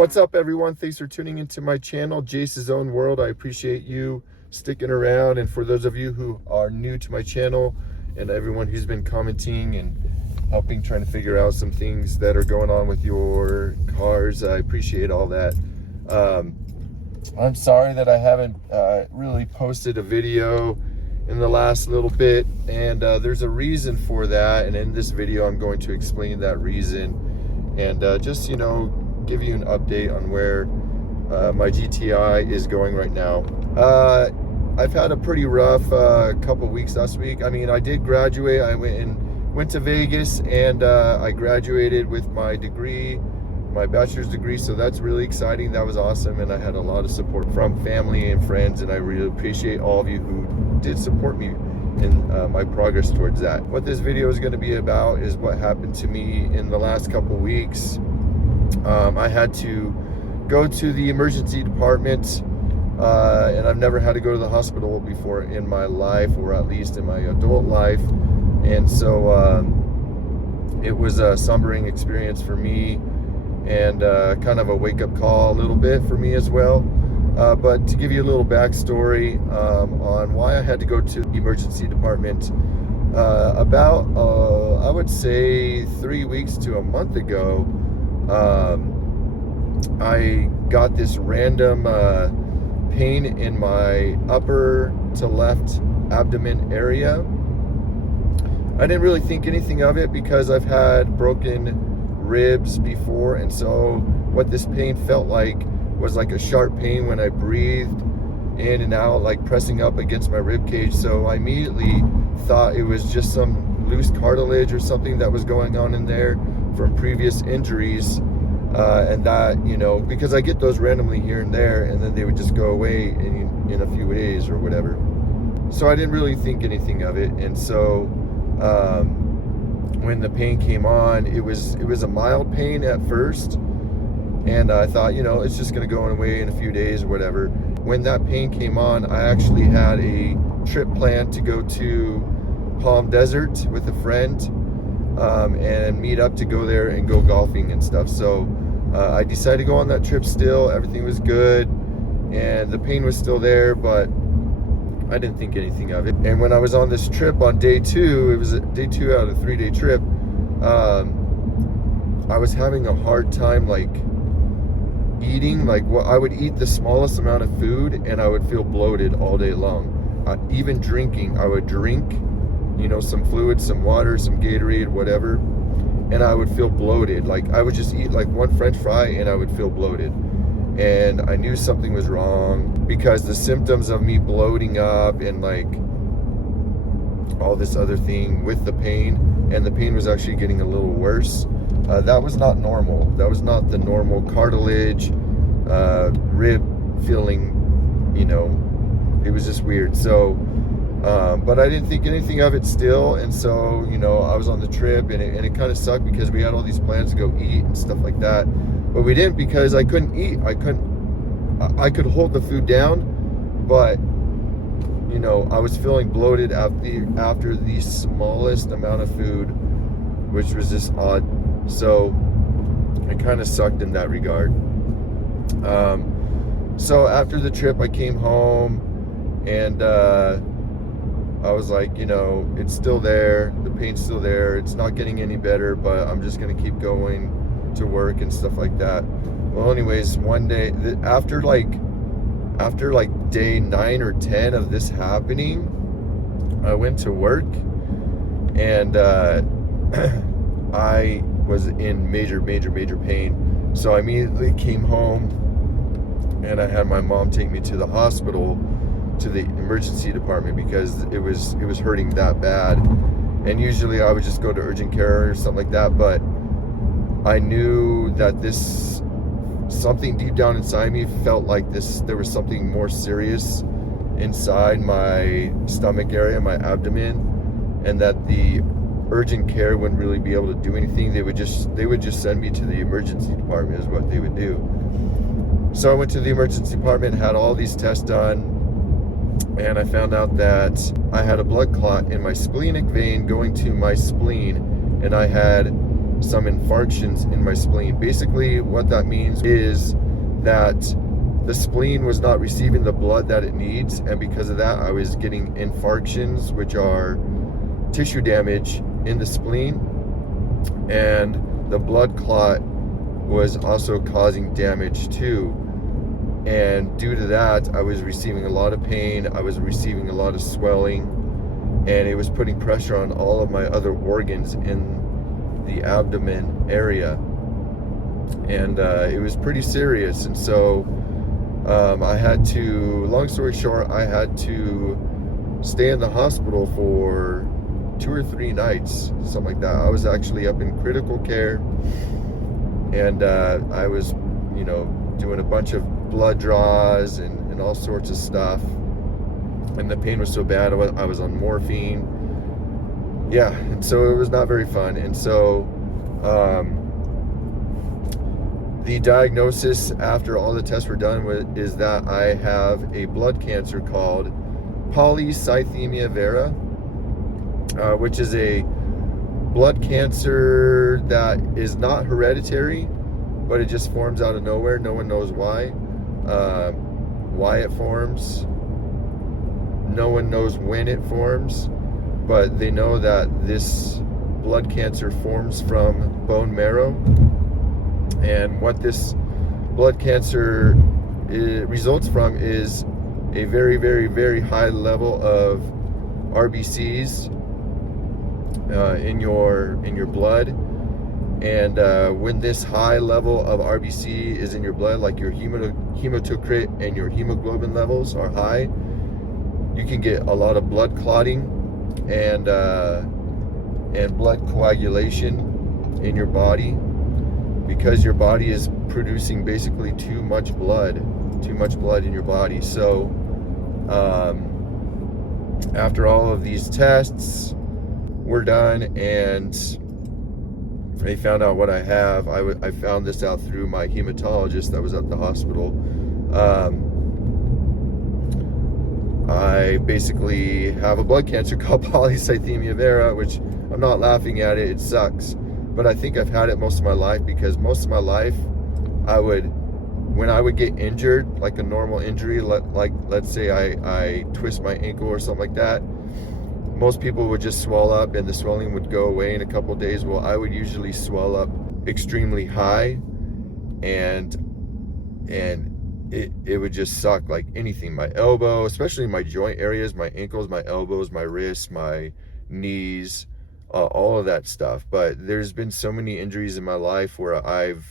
What's up, everyone? Thanks for tuning into my channel, Jace's Own World. I appreciate you sticking around, and for those of you who are new to my channel and everyone who's been commenting and helping trying to figure out some things that are going on with your cars, I appreciate all that. I'm sorry that I haven't really posted a video in the last little bit, and there's a reason for that, and in this video I'm going to explain that reason and just, you know, give you an update on where my GTI is going right now. I've had a pretty rough couple weeks last week. I mean, I did graduate. I went to Vegas, and I graduated with my degree, my bachelor's degree, so that's really exciting. That was awesome, and I had a lot of support from family and friends, and I really appreciate all of you who did support me in my progress towards that. What this video is going to be about is what happened to me in the last couple weeks. I had to go to the emergency department, and I've never had to go to the hospital before in my life, or at least in my adult life, and so it was a sombering experience for me, and kind of a wake-up call a little bit for me as well. But to give you a little backstory on why I had to go to the emergency department, about I would say 3 weeks to a month ago, I got this random pain in my upper to left abdomen area. I didn't really think anything of it because I've had broken ribs before, and so what this pain felt like was like a sharp pain when I breathed in and out, like pressing up against my rib cage. So I immediately thought it was just some loose cartilage or something that was going on in there from previous injuries, and that, you know, because I get those randomly here and there, and then they would just go away in a few days or whatever. So I didn't really think anything of it, and so when the pain came on, it was a mild pain at first, and I thought, you know, it's just going to go away in a few days or whatever. When that pain came on, I actually had a trip planned to go to Palm Desert with a friend, and meet up to go there and go golfing and stuff. So I decided to go on that trip still. Everything was good, and the pain was still there, but I didn't think anything of it. And when I was on this trip on day 2, it was day 2 out of a 3-day trip, I was having a hard time like eating. Like, well, I would eat the smallest amount of food and I would feel bloated all day long. Even drinking, I would drink, you know, some fluid, some water, some Gatorade, whatever, and I would feel bloated. Like, I would just eat like one French fry and I would feel bloated. And I knew something was wrong because the symptoms of me bloating up and like all this other thing with the pain, and the pain was actually getting a little worse. That was not normal. That was not the normal cartilage, rib feeling, you know, it was just weird. So, but I didn't think anything of it still. And so, you know, I was on the trip, and it kind of sucked because we had all these plans to go eat and stuff like that. But we didn't because I couldn't eat. I could hold the food down, but, you know, I was feeling bloated after the smallest amount of food, which was just odd. So it kind of sucked in that regard. So after the trip, I came home, and I was like, you know, it's still there. The pain's still there. It's not getting any better, but I'm just going to keep going to work and stuff like that. Well, anyways, one day after like day 9 or 10 of this happening, I went to work, and I was in major pain. So I immediately came home, and I had my mom take me to the hospital, to the emergency department, because it was hurting that bad. And usually I would just go to urgent care or something like that, but I knew that something deep down inside me felt like there was something more serious inside my stomach area, my abdomen, and that the urgent care wouldn't really be able to do anything. They would just send me to the emergency department is what they would do. So I went to the emergency department, had all these tests done, and I found out that I had a blood clot in my splenic vein going to my spleen, and I had some infarctions in my spleen. Basically, what that means is that the spleen was not receiving the blood that it needs, and because of that, I was getting infarctions, which are tissue damage in the spleen, and the blood clot was also causing damage too. And due to that, I was receiving a lot of pain, I was receiving a lot of swelling, and it was putting pressure on all of my other organs in the abdomen area, and it was pretty serious. And so I had to, long story short, I had to stay in the hospital for 2 or 3 nights, something like that. I was actually up in critical care, and I was, you know, doing a bunch of blood draws and all sorts of stuff, and the pain was so bad. I was on morphine, yeah, and so it was not very fun. And so the diagnosis after all the tests were done is that I have a blood cancer called polycythemia vera, which is a blood cancer that is not hereditary, but it just forms out of nowhere. No one knows why it forms. No one knows when it forms, but they know that this blood cancer forms from bone marrow. And what this blood cancer results from is a very, very, very high level of RBCs in your blood. And when this high level of RBC is in your blood, like your hematocrit and your hemoglobin levels are high, you can get a lot of blood clotting and blood coagulation in your body, because your body is producing basically too much blood in your body. So after all of these tests were done and they found out what I have, I found this out through my hematologist that was at the hospital. I basically have a blood cancer called polycythemia vera, which I'm not laughing at it sucks, but I think I've had it most of my life, because most of my life when I would get injured, like a normal injury, like let's say I twist my ankle or something like that, most people would just swell up and the swelling would go away in a couple of days. Well, I would usually swell up extremely high, and it would just suck like anything. My elbow, especially my joint areas, my ankles, my elbows, my wrists, my knees, all of that stuff. But there's been so many injuries in my life where I've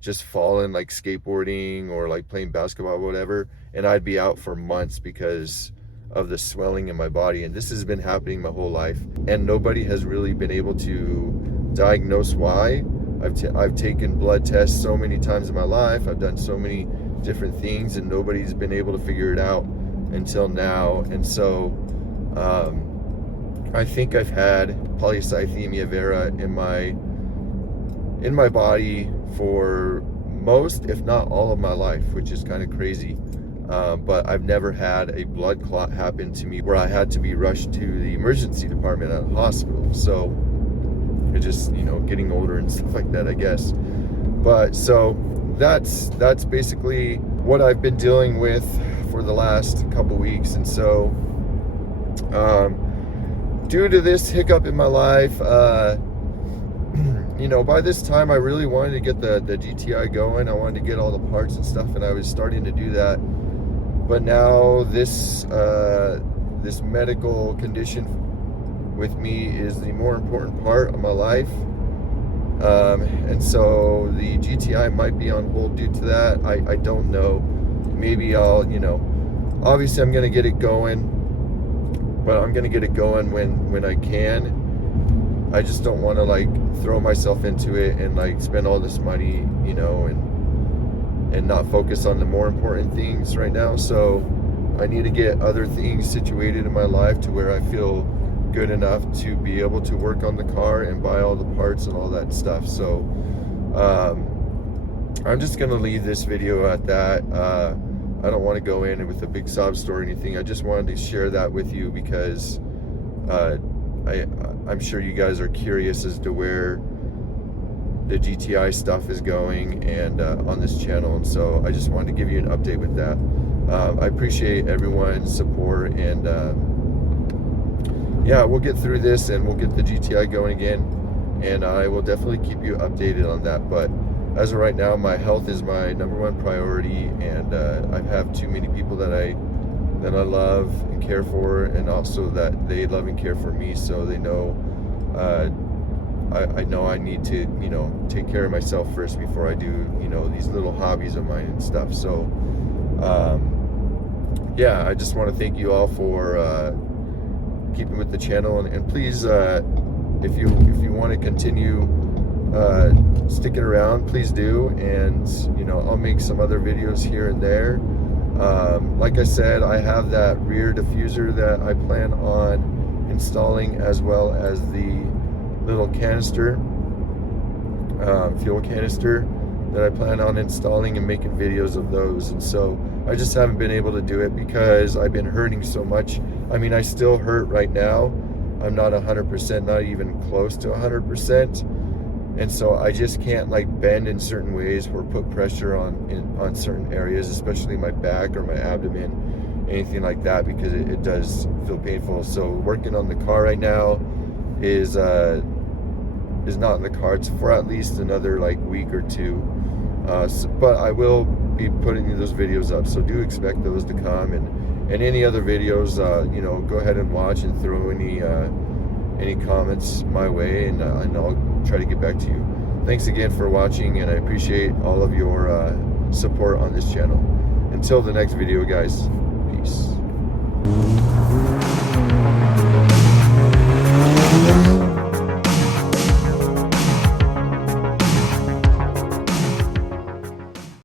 just fallen, like skateboarding or like playing basketball or whatever, and I'd be out for months because of the swelling in my body. And this has been happening my whole life, and nobody has really been able to diagnose why. I've taken blood tests so many times in my life, I've done so many different things, and nobody's been able to figure it out until now. And so I think I've had polycythemia vera in my body for most, if not all of my life, which is kind of crazy. But I've never had a blood clot happen to me where I had to be rushed to the emergency department at a hospital. So it's just, you know, getting older and stuff like that, I guess. But so that's basically what I've been dealing with for the last couple weeks. And so due to this hiccup in my life, you know, by this time I really wanted to get the GTI going. I wanted to get all the parts and stuff, and I was starting to do that. But now this medical condition with me is the more important part of my life. And so the GTI might be on hold due to that. I don't know. Maybe I'll, you know, obviously I'm going to get it going, but I'm going to get it going when I can. I just don't want to like throw myself into it and like spend all this money, you know, and not focus on the more important things right now. So I need to get other things situated in my life to where I feel good enough to be able to work on the car and buy all the parts and all that stuff. So I'm just gonna leave this video at that. I don't want to go in with a big sob story or anything. I just wanted to share that with you because I'm sure you guys are curious as to where the GTI stuff is going and on this channel, and so I just wanted to give you an update with that. I appreciate everyone's support, and yeah, we'll get through this and we'll get the GTI going again, and I will definitely keep you updated on that. But as of right now, my health is my #1 priority, and I have too many people that I love and care for, and also that they love and care for me, so they know I know I need to, you know, take care of myself first before I do, you know, these little hobbies of mine and stuff. So yeah, I just want to thank you all for keeping with the channel, and please, if you want to continue sticking around, please do, and you know, I'll make some other videos here and there. Like I said, I have that rear diffuser that I plan on installing, as well as the little canister, fuel canister, that I plan on installing and making videos of those. And so I just haven't been able to do it because I've been hurting so much. I mean, I still hurt right now. I'm not 100%, not even close to 100%. And so I just can't like bend in certain ways or put pressure on certain areas, especially my back or my abdomen, anything like that, because it does feel painful. So working on the car right now is not in the cards for at least another like week or two. But I will be putting those videos up, so do expect those to come, and any other videos, you know, go ahead and watch and throw any comments my way, and I'll try to get back to you. Thanks again for watching, and I appreciate all of your support on this channel. Until the next video, guys, peace.